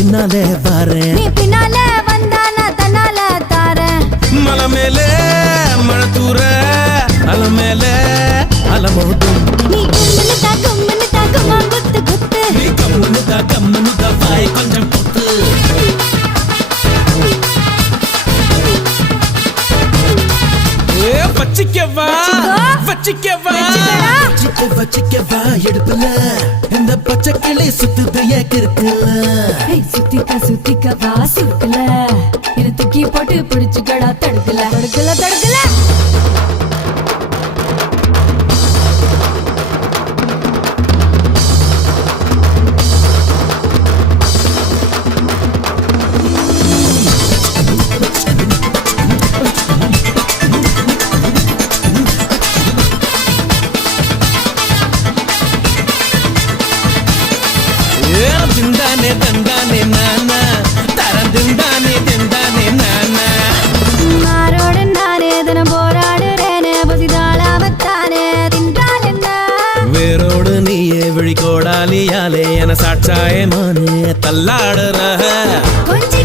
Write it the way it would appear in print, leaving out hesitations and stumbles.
பின்னாலே வாரேன். நீ பின்னாலே வந்தா நான் தன்னால தாரேன். மலை மேலே மழை தூர அல மேலே அலமோதும். நீ கும்முன்னு தாக்குமா குத்து குத்து. நீ கம்முன்னு தா வாய் கொஞ்சம் பொத்து. வச்சிக்கவா வச்சிக்கவா எடுப்புல இந்த பச்சை கிளி சுத்துது ஏக்கிருக்குல. சுத்திக்கவா சுருக்குல என்ன தூக்கி போட்டு பிடிச்சுக்கடா தடுக்கல தடுக்கல தடுக்கல. திண்டானே தந்தானே நானா தரந்திண்டானே திண்டானே நானா. மாரோடு நானே தினம் போராடுறேனே பசிதாளாமத்தானே தின்றால் என்ன. வேரோடு நீயே விழிகோடாலியாலே என சாட்சாயமானே தள்ளாடுற. கொஞ்சி